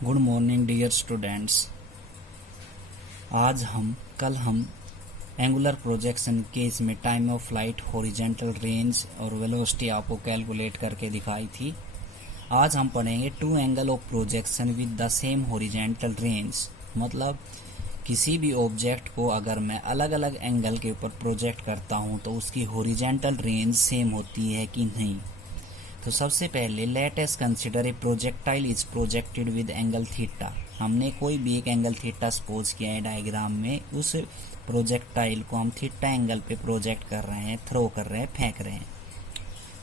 Good morning dear students. कल हम angular projection के इसमें time of flight, horizontal range और वेलोसिटी आपको कैलकुलेट करके दिखाई थी। आज हम पढ़ेंगे two angle of projection with the same horizontal range. मतलब किसी भी ऑब्जेक्ट को अगर मैं अलग अलग एंगल के ऊपर प्रोजेक्ट करता हूं तो उसकी हॉरिजेंटल रेंज सेम होती है कि नहीं। तो सबसे पहले let us consider a projectile is projected with angle theta. हमने कोई भी एक एंगल थीटा सपोज किया है डायग्राम में, उस प्रोजेक्टाइल को हम थीटा एंगल पे प्रोजेक्ट कर रहे हैं, थ्रो कर रहे हैं, फेंक रहे हैं।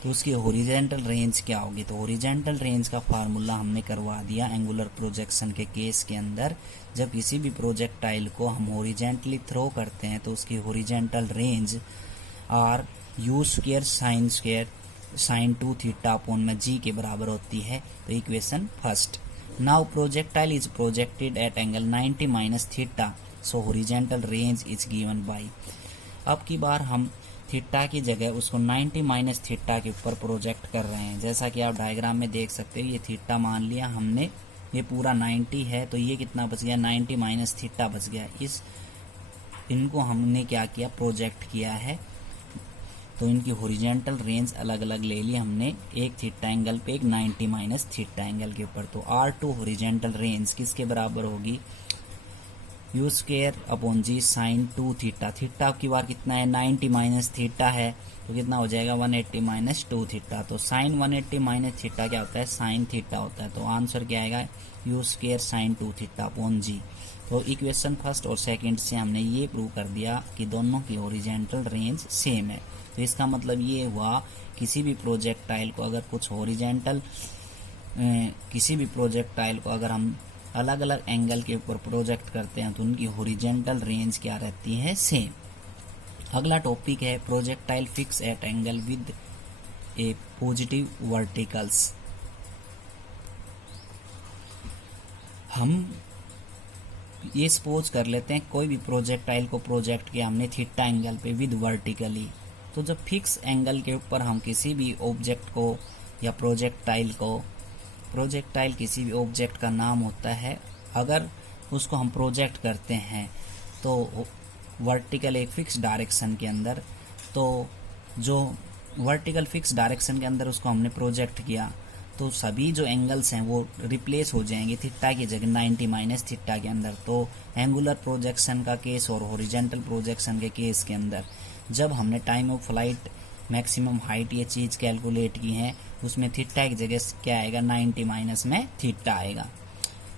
तो उसकी हॉरिजेंटल रेंज क्या होगी? तो हॉरिजेंटल रेंज का फार्मूला हमने करवा दिया एंगुलर प्रोजेक्शन के केस के अंदर। जब किसी भी प्रोजेक्टाइल को हम हॉरिजेंटली थ्रो करते हैं तो उसकी horizontal range are you square sine 2 theta upon में जी के बराबर होती है। तो equation first, now projectile is projected at angle 90 minus theta, so horizontal range is given by. अब की बार हम थीटा की जगह उसको 90 माइनस थीटा के ऊपर प्रोजेक्ट कर रहे हैं। जैसा कि आप डायग्राम में देख सकते हो, ये थीटा मान लिया हमने, ये पूरा 90 है, तो ये कितना बच गया? 90 माइनस थीटा बच गया। इनको हमने क्या किया? प्रोजेक्ट किया है। तो इनकी हॉरिजेंटल रेंज अलग अलग ले ली हमने, एक थीटा एंगल पे, एक 90 माइनस थीटा एंगल के ऊपर। तो R2 हॉरिजेंटल रेंज किसके बराबर होगी? U square upon g sine 2 theta. Theta की बार कितना है? 90 माइनस थीटा है, तो कितना हो जाएगा? 180 माइनस 2 थीटा। तो साइन 180 माइनस थीटा क्या होता है? साइन थीटा होता है। तो आंसर क्या आएगा? U square sine 2 theta upon g. तो इक्वेशन फर्स्ट और सेकंड से हमने ये प्रूव कर दिया कि दोनों की हॉरिजेंटल रेंज सेम है। तो इसका मतलब ये हुआ किसी भी प्रोजेक्टाइल को अगर हम अलग अलग एंगल के ऊपर प्रोजेक्ट करते हैं तो उनकी हॉरिजेंटल रेंज क्या रहती है? सेम। अगला टॉपिक है projectile fix eight angle with A positive verticals. हम ये सपोज कर लेते हैं कोई भी प्रोजेक्टाइल को प्रोजेक्ट किया हमने थीटा एंगल पे विद वर्टिकली। तो जब फिक्स एंगल के ऊपर हम किसी भी ऑब्जेक्ट को या प्रोजेक्टाइल किसी भी ऑब्जेक्ट का नाम होता है, अगर उसको हम प्रोजेक्ट करते हैं तो वर्टिकल एक फिक्स डायरेक्शन के अंदर, तो जो वर्टिकल फिक्स डायरेक्शन के अंदर उसको हमने प्रोजेक्ट किया तो सभी जो एंगल्स हैं वो रिप्लेस हो जाएंगे थीटा की जगह 90 माइनस थीटा के अंदर। तो एंगुलर प्रोजेक्शन का केस और हॉरिजेंटल प्रोजेक्शन के केस के अंदर जब हमने time of flight, maximum height, ये चीज़ कैलकुलेट की है, उसमें थीटा की जगह क्या आएगा? 90 माइनस में थीटा आएगा।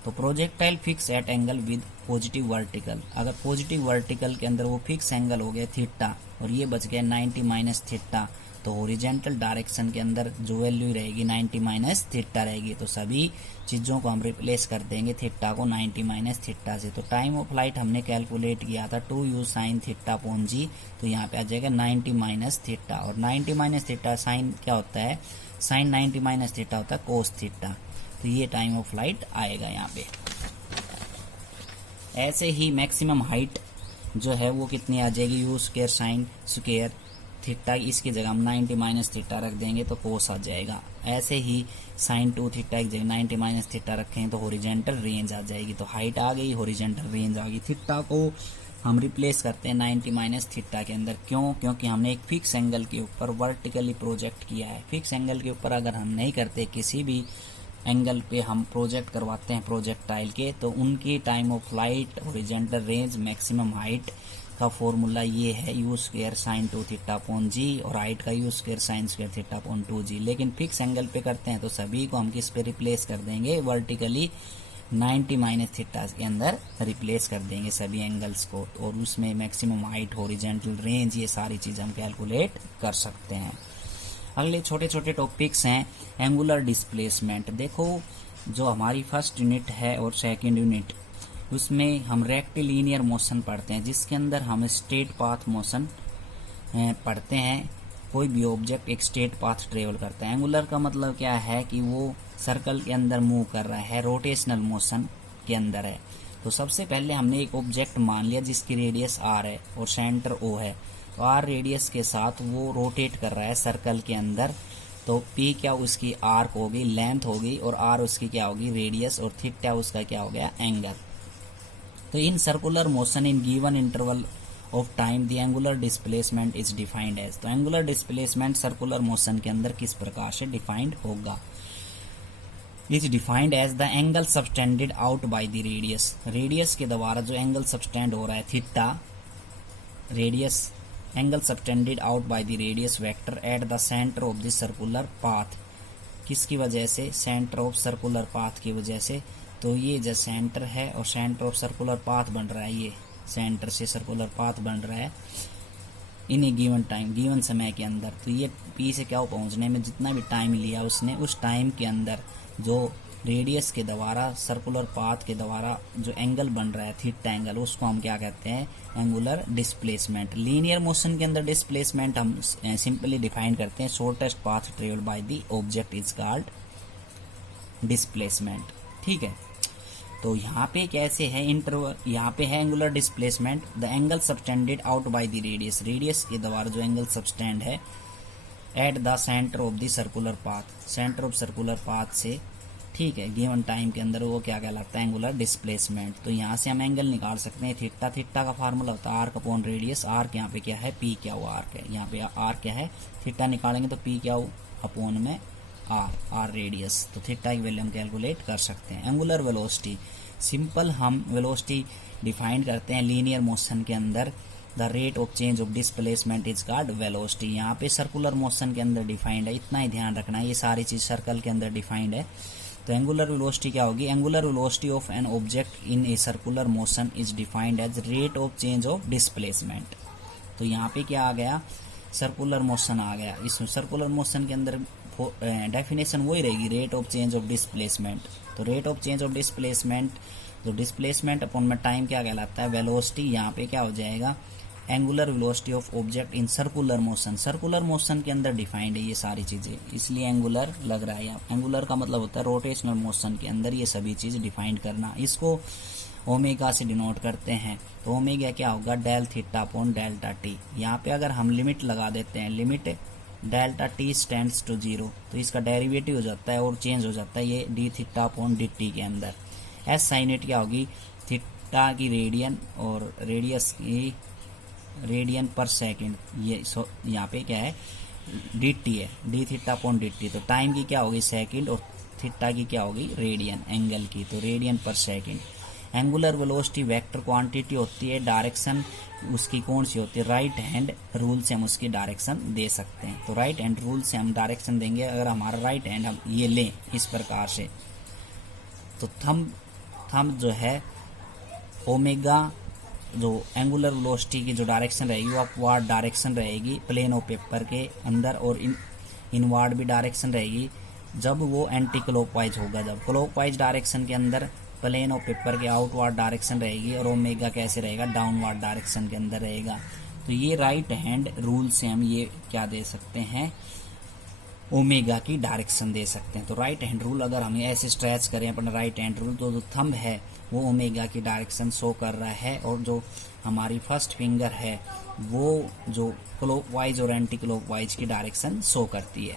तो projectile fix eight angle with positive vertical, अगर पॉजिटिव वर्टिकल के अंदर वो फिक्स एंगल हो गया थीटा और ये बच गया 90 माइनस थीटा, तो हॉरिजेंटल डायरेक्शन के अंदर जो वैल्यू रहेगी 90 माइनस थीटा रहेगी। तो सभी चीज़ों को हम रिप्लेस कर देंगे थीटा को 90 माइनस थीटा से। तो टाइम ऑफ फ्लाइट हमने कैलकुलेट किया था 2u sine theta upon g, तो यहाँ पे आ जाएगा 90 माइनस थीटा। और 90 माइनस थीटा साइन क्या होता है? साइन 90 माइनस थीटा होता है कोस थीटा। तो ये टाइम ऑफ फ्लाइट आएगा यहाँ पे। ऐसे ही मैक्सिमम हाइट जो है वो कितनी आ जाएगी? You square sine square theta, इसकी जगह हम 90 माइनस थीटा रख देंगे तो कोस आ जाएगा। ऐसे ही साइन 2 थीटा की जगह 90 माइनस थीटा रखें तो हॉरिजेंटल रेंज आ जाएगी। तो हाइट आ गई, हॉरिजेंटल रेंज आ गई। थीटा को हम रिप्लेस करते हैं 90 माइनस थीटा के अंदर। क्यों? क्योंकि हमने एक फिक्स एंगल के ऊपर वर्टिकली प्रोजेक्ट किया है। फिक्स एंगल के ऊपर अगर हम नहीं करते, किसी भी एंगल पे हम प्रोजेक्ट करवाते हैं प्रोजेक्टाइल के, तो उनकी time of flight, horizontal range, maximum height का फॉर्मूला ये है u square sine 2 theta upon g, और हाइट का u square sine square theta upon 2g। लेकिन फिक्स एंगल पे करते हैं तो सभी को हम किस पे रिप्लेस कर देंगे? वर्टिकली 90 माइनस थीटा के अंदर रिप्लेस कर देंगे सभी एंगल्स को, और उसमें मैक्सिमम हाइट, हॉरिजेंटल रेंज, ये सारी चीज़ हम कैलकुलेट कर सकते हैं। अगले छोटे छोटे टॉपिक्स हैं एंगुलर डिस्प्लेसमेंट। देखो, जो हमारी फर्स्ट यूनिट है और सेकंड यूनिट, उसमें हम रेक्टिलिनियर मोशन पढ़ते हैं, जिसके अंदर हम स्ट्रेट पाथ मोशन पढ़ते हैं। कोई भी ऑब्जेक्ट एक स्ट्रेट पाथ ट्रेवल करता है। एंगुलर का मतलब क्या है? कि वो सर्कल के अंदर मूव कर रहा है, रोटेशनल मोशन के अंदर है। तो सबसे पहले हमने एक ऑब्जेक्ट मान लिया जिसकी रेडियस r है और सेंटर O है। तो r रेडियस के साथ वो रोटेट कर रहा है सर्कल के अंदर। तो p क्या उसकी आर्क होगी, लेंथ होगी, और r उसकी क्या होगी, रेडियस, और थीटा उसका क्या हो गया, एंगल। तो in circular motion in given interval of time the angular displacement is defined as. तो एंगुलर डिस्प्लेसमेंट सर्कुलर मोशन के अंदर किस प्रकार से डिफाइंड होगा, is defined as the angle subtended out by the radius. Radius के द्वारा जो एंगल सबटेंड हो रहा है theta, radius angle subtended out by the radius vector at the centre of the circular path. किसकी वजह से, सेंटर ऑफ सर्कुलर पाथ की वजह से। तो ये जो सेंटर है और सेंटर ऑफ सर्कुलर पाथ बन रहा है, ये सेंटर से सर्कुलर पाथ बन रहा है इन ए गिवन टाइम, गिवन समय के अंदर। तो ये पी से क्या पहुंचने में जितना भी टाइम लिया उसने, उस टाइम के अंदर जो रेडियस के द्वारा सर्कुलर पाथ के द्वारा जो एंगल बन रहा है थीटा एंगल, उसको हम क्या कहते हैं, एंगुलर डिस्प्लेसमेंट। लीनियर मोशन के अंदर डिस्प्लेसमेंट हम सिंपली डिफाइन करते हैं, shortest path travelled by the object is called displacement. ठीक है, तो यहाँ पे कैसे है इंटरवल, यहाँ पे है angular displacement, the angle subtended out by the radius, radius के द्वारा जो एंगल सबटेंड है eight the centre of the circular path, centre of circular path से, ठीक है, गिवन टाइम के अंदर वो क्या कहलाता है, एंगुलर डिस्प्लेसमेंट। तो यहाँ से हम एंगल निकाल सकते हैं थीटा, थीटा का फार्मूला होता है आर्क अपॉन रेडियस, आर्क यहाँ पे क्या है, पी क्या हुआ आर्क है, यहाँ पे आर्क क्या है, थीटा निकालेंगे तो पी क्या हो अपॉन में आर रेडियस। तो थीटा की वैल्यू हम कैलकुलेट कर सकते हैं। एंगुलर वेलोसिटी, सिंपल हम वेलोसिटी डिफाइन करते हैं लीनियर मोशन के अंदर, the rate of change of displacement is called velocity. यहाँ पे सर्कुलर मोशन के अंदर डिफाइंड है, इतना ही ध्यान रखना है, ये सारी चीज सर्कल के अंदर डिफाइंड है। तो एंगुलर वेलोसिटी क्या होगी, angular velocity of an object in a circular motion is defined as rate of change of displacement. तो यहाँ पे क्या आ गया, सर्कुलर मोशन आ गया। इस सर्कुलर मोशन के अंदर डेफिनेशन वही रहेगी, rate of change of displacement. तो rate of change of displacement, जो डिस्प्लेसमेंट अपॉन में टाइम क्या कहलाता है, वेलोसिटी। यहाँ पे क्या हो जाएगा, angular velocity of object in circular motion. Circular motion के अंदर डिफाइंड है ये सारी चीजें, इसलिए एंगुलर लग रहा है यहाँ। एंगुलर का मतलब होता है रोटेशनल मोशन के अंदर ये सभी चीज डिफाइंड करना। इसको ओमेगा से डिनोट करते हैं। तो ओमेगा क्या होगा, del theta upon delta t. यहाँ पे अगर हम लिमिट लगा देते हैं, limit delta t stands to 0, तो इसका डेरिवेटिव हो जाता है और चेंज हो जाता है ये D theta upon D T के अंदर। एस साइन इट क्या होगी, थीटा की रेडियन और रेडियस की रेडियन पर सेकंड, ये यहाँ पे क्या है, डी टी है, D theta upon D T. तो टाइम की क्या होगी सेकंड, और थीटा की क्या होगी रेडियन, एंगल की, तो रेडियन पर second. Angular velocity vector quantity होती है, डायरेक्शन उसकी कौन सी होती है, राइट हैंड रूल से हम उसकी डायरेक्शन दे सकते हैं। तो राइट हैंड रूल से हम डायरेक्शन देंगे, अगर हमारा राइट हैंड हम ये लें इस प्रकार से, तो थंब जो है ओमेगा, जो एंगुलर वेलोसिटी की जो डायरेक्शन रहेगी वो अपवार्ड डायरेक्शन रहेगी प्लेन ऑफ पेपर के अंदर, और इनवार्ड भी डायरेक्शन रहेगी जब वो एंटी क्लॉकवाइज होगा। जब क्लॉकवाइज डायरेक्शन के अंदर प्लेन ऑफ पेपर के आउटवार्ड डायरेक्शन रहेगी, और ओमेगा कैसे रहेगा, डाउनवार्ड डायरेक्शन के अंदर रहेगा। तो ये राइट हैंड रूल से हम ये क्या दे सकते हैं, ओमेगा की डायरेक्शन दे सकते हैं। तो राइट हैंड रूल अगर हम ऐसे स्ट्रेच करें अपना राइट हैंड रूल, तो जो थंब है वो ओमेगा की डायरेक्शन शो कर रहा है, और जो हमारी फर्स्ट फिंगर है वो जो क्लॉकवाइज और एंटी क्लॉकवाइज की डायरेक्शन शो करती है।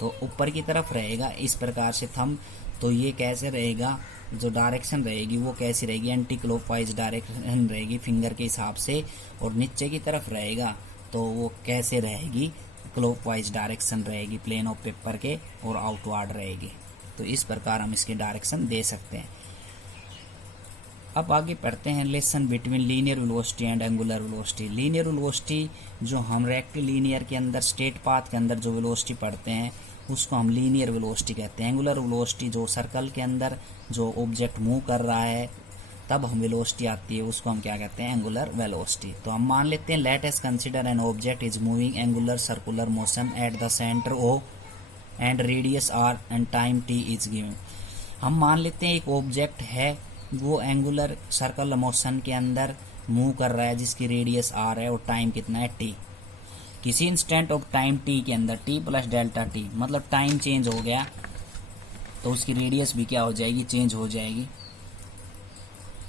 तो ऊपर की तरफ रहेगा इस प्रकार से थंब। तो ये कैसे रहेगा, जो डायरेक्शन रहेगी वो कैसी रहेगी, एंटी क्लॉकवाइज डायरेक्शन रहेगी फिंगर के हिसाब से, और नीचे की तरफ रहेगा तो वो कैसे रहेगी, क्लॉकवाइज डायरेक्शन रहेगी प्लेन ऑफ पेपर के, और आउटवार्ड रहेगी। तो इस प्रकार हम इसके डायरेक्शन दे सकते हैं। अब आगे पढ़ते हैं relation between linear velocity and angular velocity. Linear velocity जो हम रेक्टिलिनियर के अंदर स्ट्रेट पाथ के अंदर जो वेलोसिटी पढ़ते हैं उसको हम लीनियर वेलोसिटी कहते हैं। एंगुलर वेलोसिटी जो सर्कल के अंदर जो ऑब्जेक्ट मूव कर रहा है तब हम वेलोसिटी आती है, उसको हम क्या कहते हैं, एंगुलर वेलोसिटी। तो हम मान लेते हैं, let us consider an object is moving angular circular motion at the centre O and radius R and time t is given. हम मान लेते हैं एक ऑब्जेक्ट है वो एंगुलर सर्कुलर मोशन के अंदर मूव कर रहा है जिसकी रेडियस आर है और टाइम कितना है टी। किसी इंस्टेंट ऑफ टाइम टी के अंदर टी प्लस डेल्टा टी, मतलब टाइम चेंज हो गया तो उसकी रेडियस भी क्या हो जाएगी, चेंज हो जाएगी।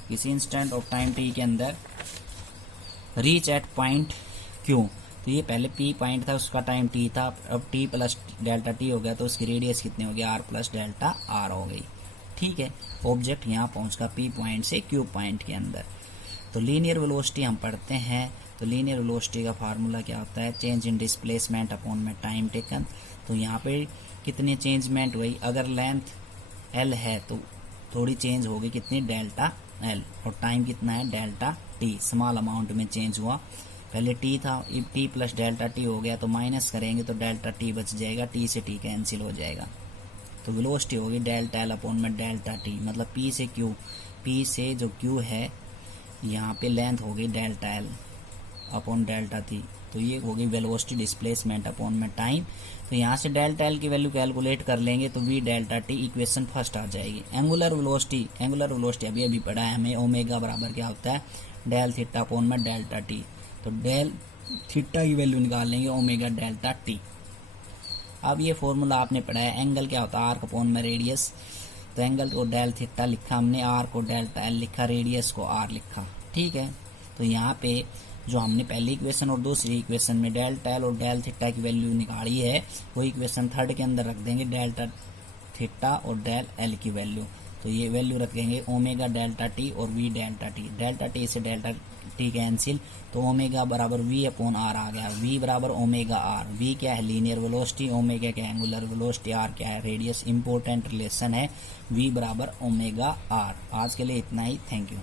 किसी इंस्टेंट ऑफ टाइम टी के अंदर रीच एट पॉइंट क्यू, तो ये पहले पी पॉइंट था, उसका टाइम टी था, अब टी प्लस डेल्टा टी हो गया तो उसकी रेडियस कितनी हो गई, आर प्लस डेल्टा आर हो गई। ठीक है, ऑब्जेक्ट यहाँ पहुंच का पी पॉइंट से क्यू पॉइंट के अंदर। तो लीनियर वेलोसिटी हम पढ़ते हैं, तो लीनियर वेलोसिटी का फार्मूला क्या होता है, चेंज इन डिस्प्लेसमेंट अपॉन में टाइम टेकन। तो यहाँ पे कितनी चेंजमेंट हुई, अगर लेंथ एल है तो थोड़ी चेंज होगी कितनी, डेल्टा एल, और टाइम कितना है डेल्टा टी, स्मॉल अमाउंट में चेंज हुआ। पहले टी था, अब टी प्लस डेल्टा टी हो गया, तो माइनस करेंगे तो डेल्टा टी बच जाएगा, टी से टी कैंसिल हो जाएगा। तो वेलोसिटी होगी डेल्टा एल अपॉन में डेल्टा टी, मतलब पी से क्यू, पी से जो क्यू है यहाँ पे लेंथ होगी delta l upon delta t, तो ये होगी वेलोसिटी डिस्प्लेसमेंट अपॉन में टाइम। तो यहाँ से डेल्टा एल की वैल्यू कैलकुलेट कर लेंगे तो v delta t equation first आ जाएगी। एंगुलर वेलोसिटी अभी अभी पढ़ा है हमें, ओमेगा बराबर क्या होता है, डेल थीटा अपॉन में डेल्टा टी। तो डेल थीटा की वैल्यू निकाल लेंगे ओमेगा डेल्टा टी। अब ये फॉर्मूला आपने पढ़ा है, एंगल क्या होता है, आर्क अपॉन में रेडियस। तो एंगल को डेल थीटा लिखा हमने, आर को डेल्टा एल लिखा, रेडियस को आर लिखा। ठीक है, तो यहाँ पे जो हमने पहली इक्वेशन और दूसरी इक्वेशन में डेल्टा एल और डेल थीटा की वैल्यू निकाली है, वो इक्वेशन थर्ड के अंदर रख देंगे डेल्टा थीटा और डेल एल की वैल्यू। तो ये वैल्यू रखेंगे ओमेगा डेल्टा टी और we delta T, delta T से डेल्टा टी कैंसिल, तो ओमेगा बराबर वी अपॉन आर आ गया, वी बराबर ओमेगा आर। वी क्या है, लीनियर वेलोसिटी, ओमेगा क्या है, एंगुलर वेलोसिटी, आर क्या है, रेडियस। इंपॉर्टेंट रिलेशन है, वी बराबर ओमेगा आर। आज के लिए इतना ही, थैंक यू।